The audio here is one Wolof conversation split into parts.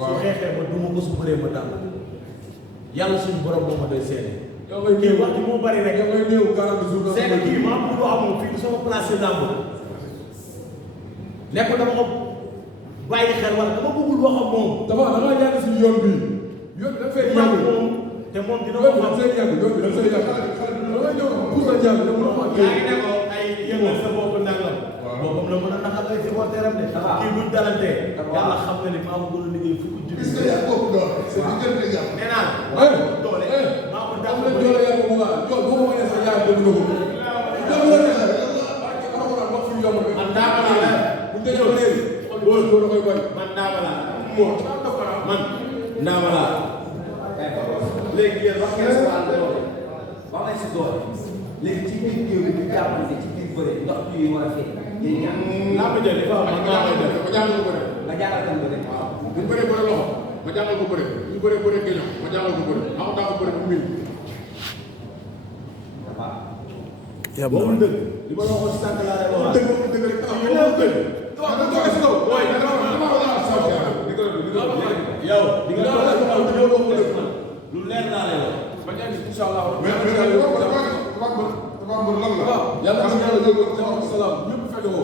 waaw su xeexee ba du ma ko su bëree ma dàll yàlla suñu borom moo ma doy seede. yow ngay néew wax ji moo bari rek. yow ngay néew 40 jours. seede kii maa ngi ko amul fii sama place làmb nekk dama ko bàyyi xel wala dama bëggul wax ak moom. dafa da ngaa jàng si yoon bi yoon bi dafa fay yàgg moom te moom dina ko xam seen yàgg yoon bi dafa fay yàgg da ngay ñëw pour sa jàng da mënoo maa yaa ngi ne ko ay yëngal sa bopp nangam. boppam la mën a naxal ay supporteram de. kii buñ dalantee. yàlla xam na ni maa nmoo gën a liggéey fukki junni. est-ce que yaa ko doole. c'est diggante jàmm. nee naa maa ko doole. maa ko dàq doole yàlla bu baax yow boo ko mënee sax yaa dégg na ko. man daama laa bu ñu déggee léegi. loolu loolu da koy bañ. man daama laa. man daama laa. léegi yéen wax ngeen si wàllu doole wax nañ si doole léegi ci biir géew bi ñu jàppante ci biir bëre ndox bi war a feeñ yéen ñaar. laa ma jël dafa am man maa koy def ma jàngal ko bëre. nga jàngal kan bëre. waaw bu ñu bëree bëre loxo ma jàngal ko bëre bu ñu bëree bëre géño ma jàngal ko bëre ma ko daa ko bëre bu mil. waaw. yaa boobu dëgg li ma la waxoon sànq laa lay wax. dëgg boobu dëgg rek. waaw dëgg. waaw da nga ko si kaw. booy da nga yow di nga lu leer naa lay wax. ma jàng incha allah. yàlla na yàlla jóg jàmm salaam ñëpp fekk ko.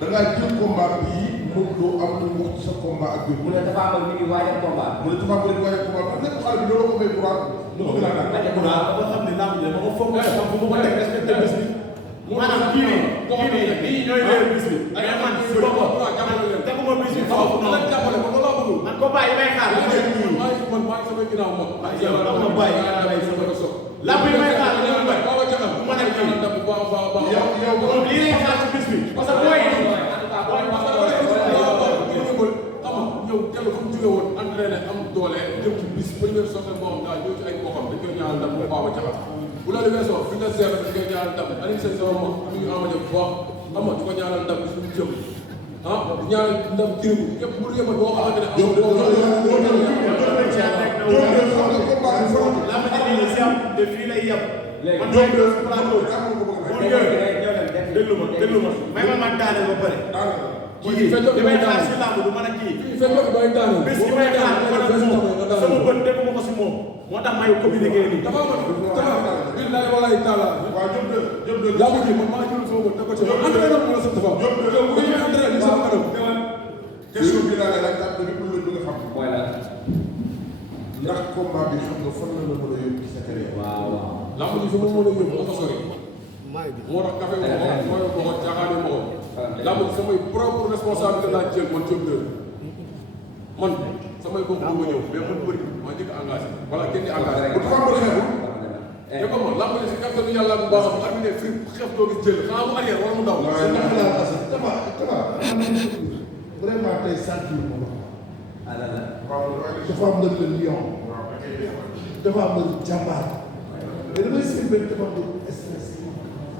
da ngaa jël combat bii Modou Lo am lu mu wax ci sa combat ak biir. mu ne dafa am mi ngi waajal combat. mu ne dafa am lu mu waajal combat nekk xale bi loolu ko may courant. mu bëgg laa naan. ba xam ne làmb ji dama ko foog xam fu ma ko teg respecté bis bi. maanaam kii nii ñooy leer bis bi. mais man si boppam teguma bis bi foofu noonu. man ko bàyyi may xaar. man maa ngi sama ginnaaw moom. yow da nga bàyyi nga bàyyi sama ko soog. làmb yi may xaar dañoo bàyyi. baaw a jaxal bu ma nekk kii. yow lii lay xaar ci bis bi. parce que booy yi. ñëw kenn fu mu jóge woon entraîné am doole jëm ci bis première sortie boo xam daal ñëw ci ay mbokkam dañ koy ñaanal ndam bu baaw a jaxal bu loolu weesoo fi nga seet dañ koy ñaanal ndam Alioune Sèye sama mag mi ngi amane bu baax xam nga di ko ñaanal ndam bis bu ñu jëm di ñaanal ndam kiribu ñëpp bu yëmal boo xamante ne làmb ji nii la si am te fii lay yem. man déglu ma may ma daane ba pare. kii li may xaar si làmb du mën a kii. bés yi may xaar sama bët teguma ko si moom. moo tax may communiqué nii. dafa am billahi wallahi taala waaw jëm de yaa ngi man maa jël sama bët teg ko ci entraîné mo la sa dafa bu ñu entraîné ni sama kanam question bi laa lay laaj daal dañu bëgg a xam. mooy la. ndax combat bi xam nga fan la la mën a yóbbu ci sa carrière. waaw waaw. lamb ji fi ma mën a yóbbu dafa sori moo tax café mooy ko caaxaane ma ko lamb ji samay propre responsabilité laa jël man Diop 2 man samay bopp du ma ñëw mais man bëri maa njëkk engagé wala kenn di engagé bu dafa am lu xew. te comme lamb ji si kattanu yàlla bu baax am ne fi xeex doo gis jël xanaa mu arrière wala mu daw vraiment tey sant yu ma dafa am le lion dafa am le jàmbaar mais damay seen benn dafa am lu stress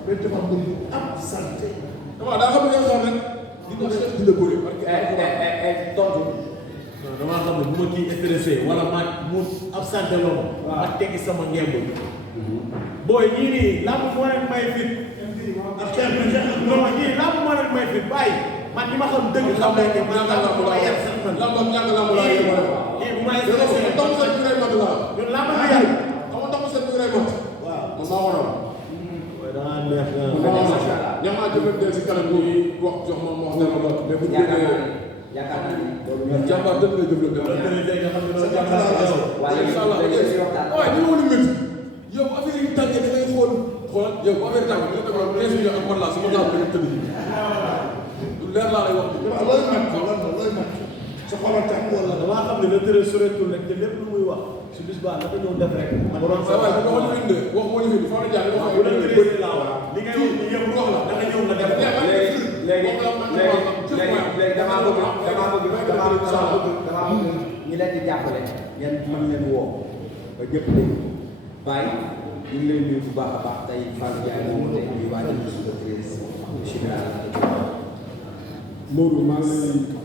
benn dafa am lu am santé. dama daa xam ne yow sax rek dina xeex dina bëri parce que tontu. non damaa xam ne bu ma kii stressé wala ma mu absenté loolu. ma teggi sama ngemb. booy ñii nii làmb moo leen may fit. non ñii làmb moo leen may fit bàyyi. man ñi ma xam dëgg xam nañ ne man làmb bu ma yar sax man. làmb ñàkk làmb laa yem kii bu ma stressé donc sa bi ngay mat la ñun làmb bi yar. xam nga donc sa bi ngay mat waaw man maa waral waaye da ngaa neex ñamaa jëfante si kanam bi wax jox ma wax dara la mais bu yaakaar naa ni jàmbaar dëgg la jëflante waaye waaye ñu woon métti yow affaire yi tàngee da ngay xool xoolal yow bu affaire tàngee nga defaroon 15 millions ak wala sama laa bëgg tëdd lu leer laa lay wax looy mat sa xolal tàng wala damaa xam ne le tërë soreetul rek te lépp lu muy wax su bis baax naka ñëw def rek. man borom sa waaye wax moo li fi fa la jaar bu la tëree laa wax li ngay wax ni yëpp wax la da nga ñëw nga def léegi damaa bëgg ñi leen di jàppale ngeen mën leen woo ba ñëpp dégg bàyyi ñu ngi leen nuyu bu baax a baax tey Fallou Ndiaye moom tey ñuy waajal suba 13 bisimilah. Modou maa ngi lay